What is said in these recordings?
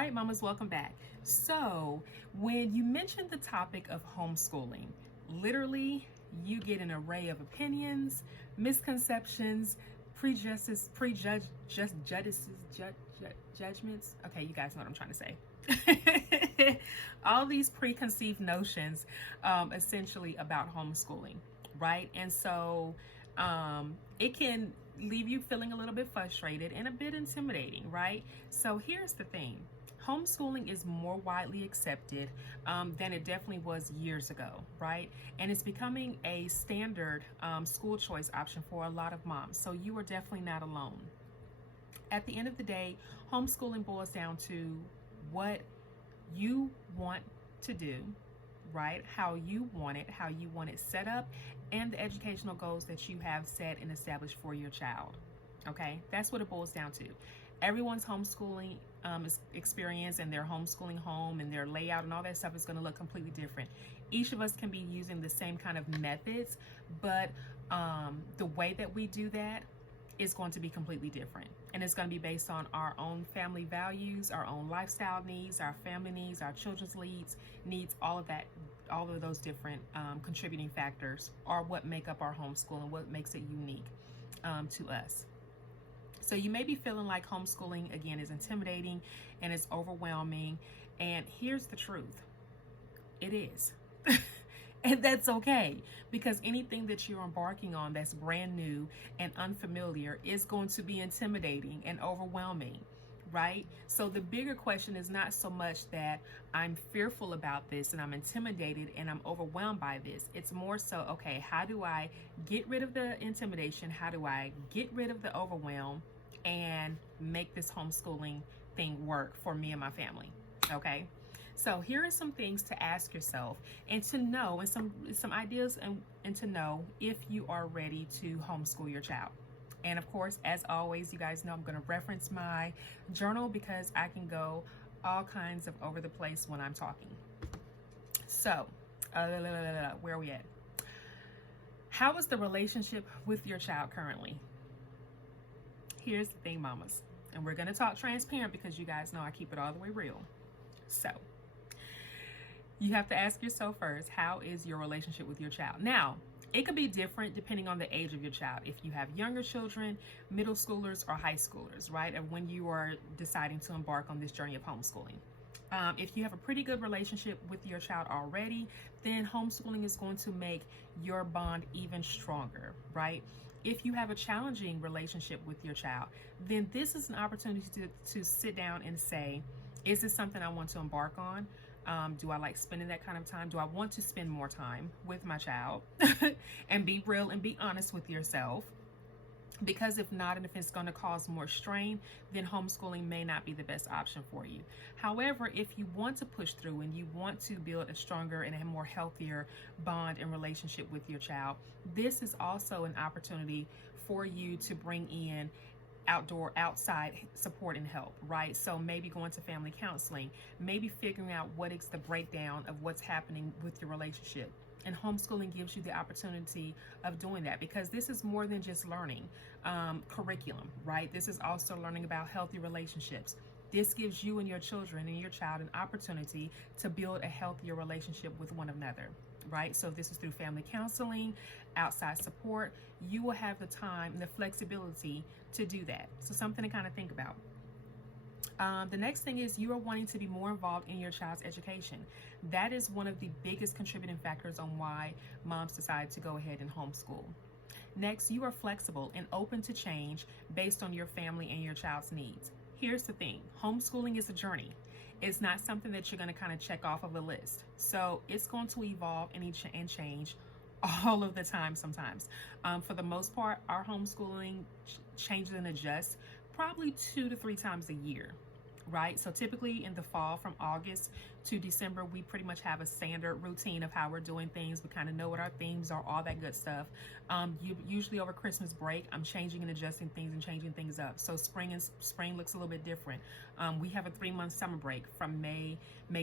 All right, mamas, welcome back. So, when you mention the topic of homeschooling, literally you get an array of opinions, misconceptions, judgments. Okay, you guys know what I'm trying to say. All these preconceived notions, essentially about homeschooling, right? And so, it can leave you feeling a little bit frustrated and a bit intimidating, right? So here's the thing. Homeschooling is more widely accepted than it definitely was years ago, right? And it's becoming a standard school choice option for a lot of moms. So you are definitely not alone. At the end of the day, homeschooling boils down to what you want to do, right? How you want it set up, and the educational goals that you have set and established for your child. Okay, that's what it boils down to. Everyone's homeschooling experience and their homeschooling home and their layout and all that stuff is going to look completely different. Each of us can be using the same kind of methods, but the way that we do that is going to be completely different. And it's going to be based on our own family values, our own lifestyle needs, our family needs, our children's needs, all of that. All of those different contributing factors are what make up our homeschool and what makes it unique to us. So you may be feeling like homeschooling, again, is intimidating and it's overwhelming. And here's the truth. It is. And that's okay, because anything that you're embarking on that's brand new and unfamiliar is going to be intimidating and overwhelming, right? So the bigger question is not so much that I'm fearful about this and I'm intimidated and I'm overwhelmed by this. It's more so, okay, how do I get rid of the intimidation? How do I get rid of the overwhelm and make this homeschooling thing work for me and my family? Okay. So here are some things to ask yourself and to know, and some ideas and to know if you are ready to homeschool your child. And of course, as always, you guys know I'm going to reference my journal because I can go all kinds of over the place when I'm talking. So, where are we at? How is the relationship with your child currently? Here's the thing, mamas, and we're going to talk transparent because you guys know I keep it all the way real. So, you have to ask yourself first, how is your relationship with your child? Now, it could be different depending on the age of your child. If you have younger children, middle schoolers, or high schoolers, right? And when you are deciding to embark on this journey of homeschooling. If you have a pretty good relationship with your child already, then homeschooling is going to make your bond even stronger, right? If you have a challenging relationship with your child, then this is an opportunity to sit down and say, is this something I want to embark on? Do I like spending that kind of time? Do I want to spend more time with my child? And be real and be honest with yourself. Because if not, and if it's going to cause more strain, then homeschooling may not be the best option for you. However, if you want to push through and you want to build a stronger and a more healthier bond and relationship with your child, this is also an opportunity for you to bring in outside support and help, right? So maybe going to family counseling, maybe figuring out what is the breakdown of what's happening with your relationship. And homeschooling gives you the opportunity of doing that, because this is more than just learning curriculum, right? This is also learning about healthy relationships. This gives you and your children and your child an opportunity to build a healthier relationship with one another, right? So if this is through family counseling, outside support, you will have the time and the flexibility to do that. So something to kind of think about. The next thing is you are wanting to be more involved in your child's education. That is one of the biggest contributing factors on why moms decide to go ahead and homeschool. Next, you are flexible and open to change based on your family and your child's needs. Here's the thing, homeschooling is a journey. It's not something that you're going to kind of check off of a list. So it's going to evolve and change all of the time sometimes. For the most part, our homeschooling changes and adjusts probably 2 to 3 times a year, right? So typically in the fall, from August to December, we pretty much have a standard routine of how we're doing things. We kind of know what our themes are, all that good stuff. Usually over Christmas break, I'm changing and adjusting things and changing things up. So spring looks a little bit different. We have a 3-month summer break from May,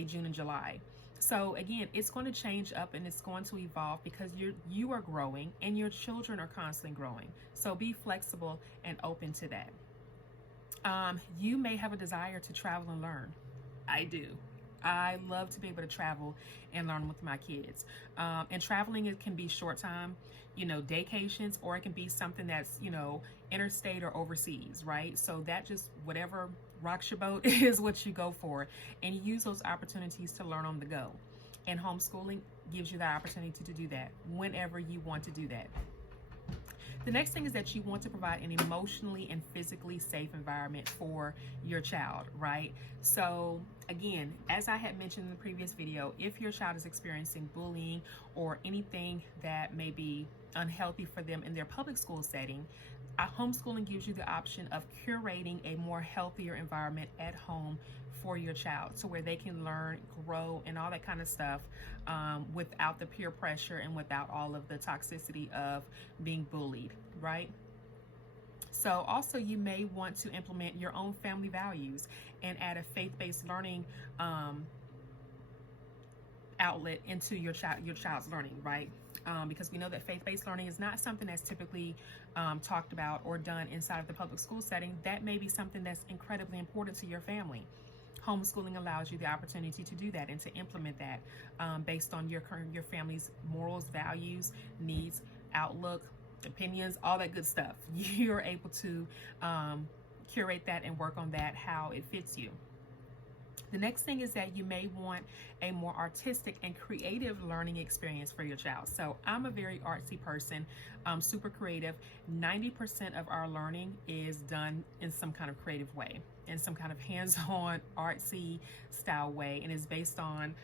June, and July. So again, it's going to change up and it's going to evolve because you are growing and your children are constantly growing. So be flexible and open to that. You may have a desire to travel and learn. I do. I love to be able to travel and learn with my kids. And traveling, it can be short time, daycations, or it can be something that's, interstate or overseas, right? So that just whatever rocks your boat is what you go for. And you use those opportunities to learn on the go. And homeschooling gives you the opportunity to do that whenever you want to do that. The next thing is that you want to provide an emotionally and physically safe environment for your child, right? So again, as I had mentioned in the previous video, if your child is experiencing bullying or anything that may be unhealthy for them in their public school setting, homeschooling gives you the option of curating a more healthier environment at home for your child, so where they can learn, grow, and all that kind of stuff without the peer pressure and without all of the toxicity of being bullied, right? So also you may want to implement your own family values and add a faith-based learning outlet into your child's learning, right? Because we know that faith-based learning is not something that's typically talked about or done inside of the public school setting. That may be something that's incredibly important to your family. Homeschooling allows you the opportunity to do that and to implement that based on your family's morals, values, needs, outlook, opinions, all that good stuff. You're able to curate that and work on that how it fits you. The next thing is that you may want a more artistic and creative learning experience for your child. So I'm a very artsy person, super creative. 90% of our learning is done in some kind of creative way, in some kind of hands-on artsy style way, and is based on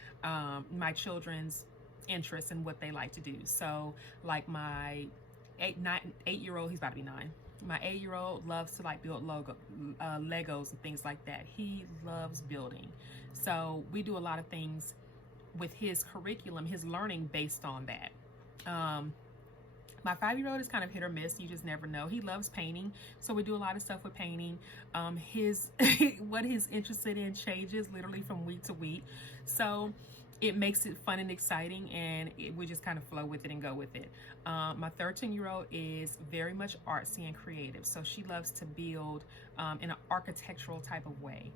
my children's interests and what they like to do. So like my 8-year-old, he's about to be 9. My 8-year-old loves to build Legos and things like that. He loves building. So we do a lot of things with his curriculum, his learning based on that. My 5-year-old is kind of hit or miss. You just never know. He loves painting. So we do a lot of stuff with painting. What he's interested in changes literally from week to week. So it makes it fun and exciting, and we just kind of flow with it and go with it. My 13-year-old is very much artsy and creative, so she loves to build in an architectural type of way.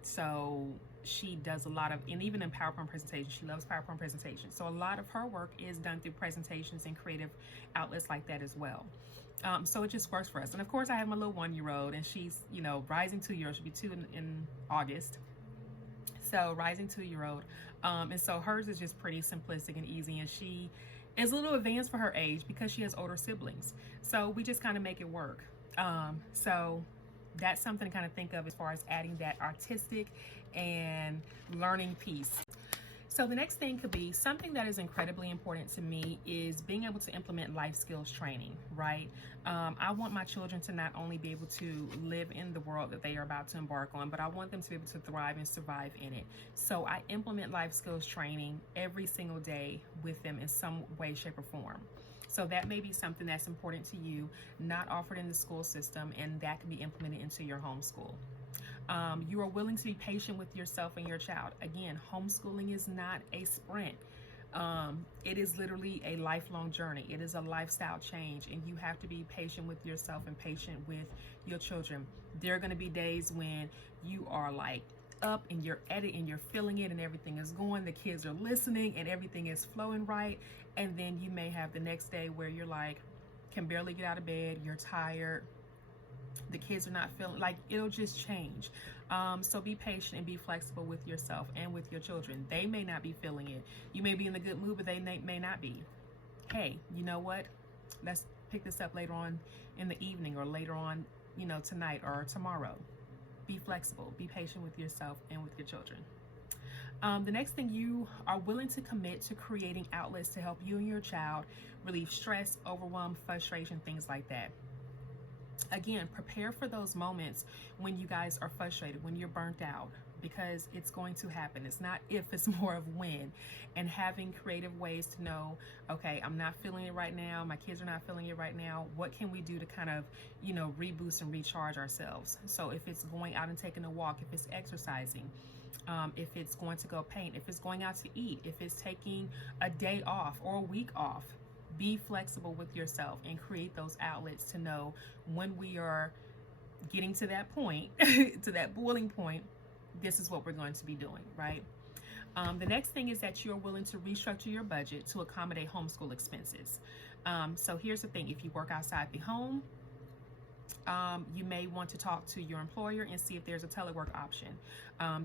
So she does a lot of, and even in PowerPoint presentations, she loves PowerPoint presentations. So a lot of her work is done through presentations and creative outlets like that as well. So it just works for us. And of course, I have my little 1-year-old, and she's, rising 2-year-old. She'll be 2 in August. So rising 2-year-old. And so hers is just pretty simplistic and easy, and she is a little advanced for her age because she has older siblings. So we just kind of make it work. So that's something to kind of think of as far as adding that artistic and learning piece. So the next thing could be something that is incredibly important to me is being able to implement life skills training, right? I want my children to not only be able to live in the world that they are about to embark on, but I want them to be able to thrive and survive in it. So I implement life skills training every single day with them in some way, shape, or form. So that may be something that's important to you, not offered in the school system, and that can be implemented into your homeschool. You are willing to be patient with yourself and your child. Again, homeschooling is not a sprint. It is literally a lifelong journey. It is a lifestyle change, and you have to be patient with yourself and patient with your children. There are going to be days when you are up and you're editing, you're feeling it, and everything is going. The kids are listening and everything is flowing right. And then you may have the next day where you're can barely get out of bed, you're tired, the kids are not feeling it'll just change. So be patient and be flexible with yourself and with your children. They may not be feeling it. You may be in a good mood, but they may not be. Hey, you know what? Let's pick this up later on in the evening, or later on, tonight or tomorrow. Be flexible. Be patient with yourself and with your children. The next thing, you are willing to commit to creating outlets to help you and your child relieve stress, overwhelm, frustration, things like that. Again, prepare for those moments when you guys are frustrated, when you're burnt out, because it's going to happen. It's not if, it's more of when. And having creative ways to know, okay, I'm not feeling it right now, my kids are not feeling it right now, what can we do to kind of, reboost and recharge ourselves? So if it's going out and taking a walk, if it's exercising, if it's going to go paint, if it's going out to eat, if it's taking a day off or a week off, be flexible with yourself and create those outlets to know when we are getting to that point, to that boiling point, this is what we're going to be doing, right? The next thing is that you're willing to restructure your budget to accommodate homeschool expenses. So here's the thing: if you work outside the home, you may want to talk to your employer and see if there's a telework option.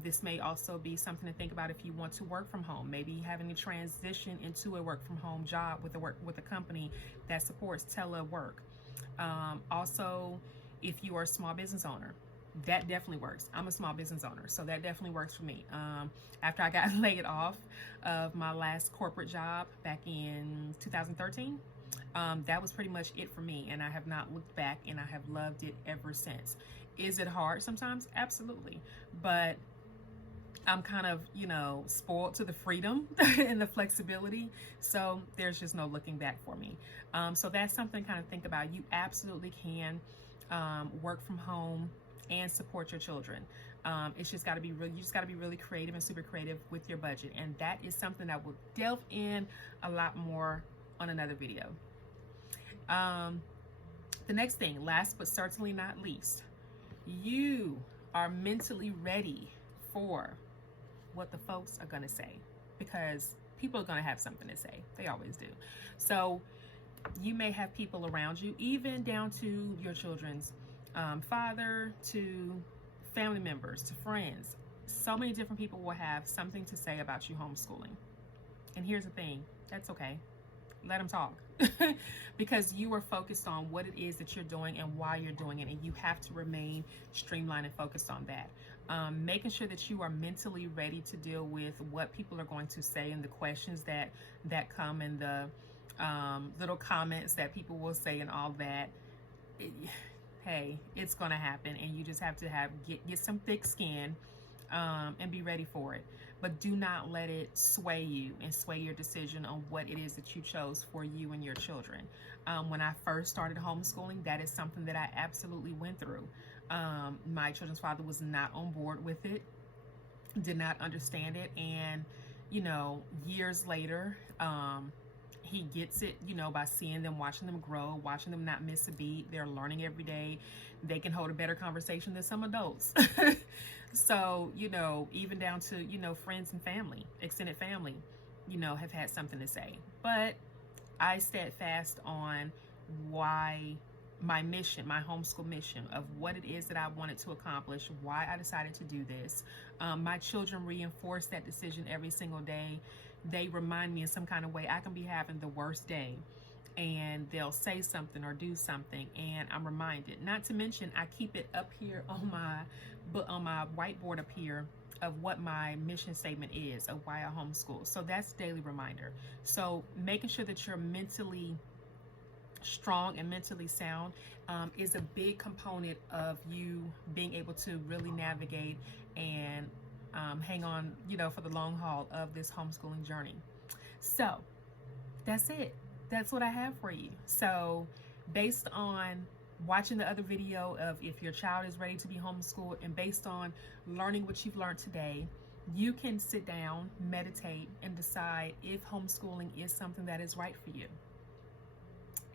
This may also be something to think about if you want to work from home, maybe having to transition into a work from home job with a company that supports telework. Also, if you are a small business owner, that definitely works. I'm a small business owner, so that definitely works for me. After I got laid off of my last corporate job back in 2013, that was pretty much it for me, and I have not looked back, and I have loved it ever since. Is it hard sometimes? Absolutely. But I'm kind of, spoiled to the freedom and the flexibility. So there's just no looking back for me. So that's something to kind of think about. You absolutely can work from home and support your children. It's just got to be really, you just got to be really creative and super creative with your budget. And that is something that will delve in a lot more on another video. The next thing, last but certainly not least, you are mentally ready for what the folks are going to say, because people are going to have something to say. They always do. So you may have people around you, even down to your children's father, to family members, to friends. So many different people will have something to say about you homeschooling. And here's the thing, that's okay. Let them talk. Because you are focused on what it is that you're doing and why you're doing it, and you have to remain streamlined and focused on that. Making sure that you are mentally ready to deal with what people are going to say and the questions that come, and the little comments that people will say and all that. Hey, it's going to happen, and you just have to get some thick skin and be ready for it. But do not let it sway you and sway your decision on what it is that you chose for you and your children. When I first started homeschooling, that is something that I absolutely went through. My children's father was not on board with it, did not understand it, and years later, he gets it, by seeing them, watching them grow, watching them not miss a beat. They're learning every day. They can hold a better conversation than some adults. So, even down to, friends and family, extended family, have had something to say. But I steadfast on why my mission, my homeschool mission, of what it is that I wanted to accomplish, why I decided to do this. My children reinforce that decision every single day. They remind me in some kind of way. I can be having the worst day, and they'll say something or do something, and I'm reminded. Not to mention, I keep it up here on my whiteboard up here of what my mission statement is, of why I homeschool. So that's a daily reminder. So making sure that you're mentally strong and mentally sound is a big component of you being able to really navigate and hang on, for the long haul of this homeschooling journey. So that's it. That's what I have for you. So based on watching the other video of if your child is ready to be homeschooled, and based on learning what you've learned today, you can sit down, meditate, and decide if homeschooling is something that is right for you.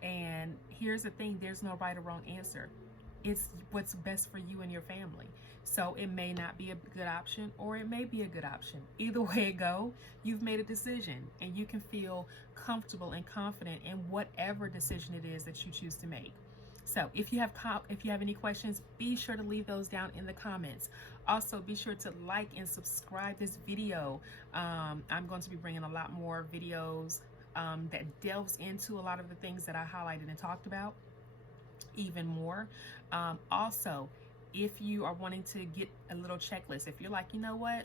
And here's the thing, there's no right or wrong answer. It's what's best for you and your family. So it may not be a good option, or it may be a good option. Either way it go, you've made a decision, and you can feel comfortable and confident in whatever decision it is that you choose to make. So if you have any questions, be sure to leave those down in the comments. Also, be sure to like and subscribe this video. I'm going to be bringing a lot more videos that delves into a lot of the things that I highlighted and talked about even more. Also, if you are wanting to get a little checklist, if you're like, you know what,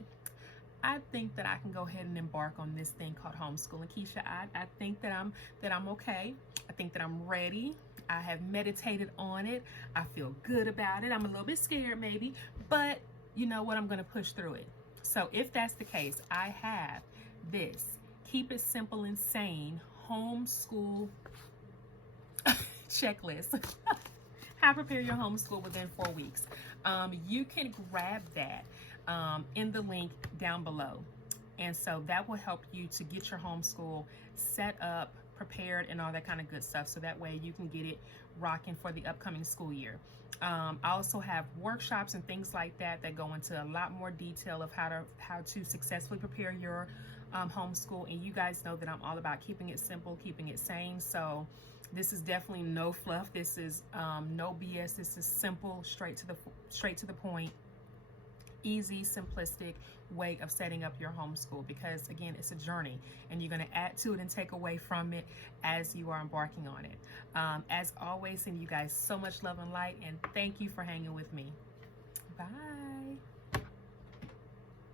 I think that I can go ahead and embark on this thing called homeschooling. Keisha, I think that I'm okay. I think that I'm ready. I have meditated on it. I feel good about it. I'm a little bit scared maybe, but you know what? I'm going to push through it. So if that's the case, I have this Keep It Simple and Sane homeschool checklist. How to prepare your homeschool within 4 weeks. You can grab that in the link down below. And so that will help you to get your homeschool set up prepared and all that kind of good stuff, so that way you can get it rocking for the upcoming school year. I also have workshops and things like that that go into a lot more detail of how to successfully prepare your homeschool. And you guys know that I'm all about keeping it simple, keeping it sane. So this is definitely no fluff. This is no BS. This is simple, straight to the point, easy, simplistic way of setting up your homeschool, because again, it's a journey and you're going to add to it and take away from it as you are embarking on it. As always, send you guys so much love and light, and thank you for hanging with me. Bye.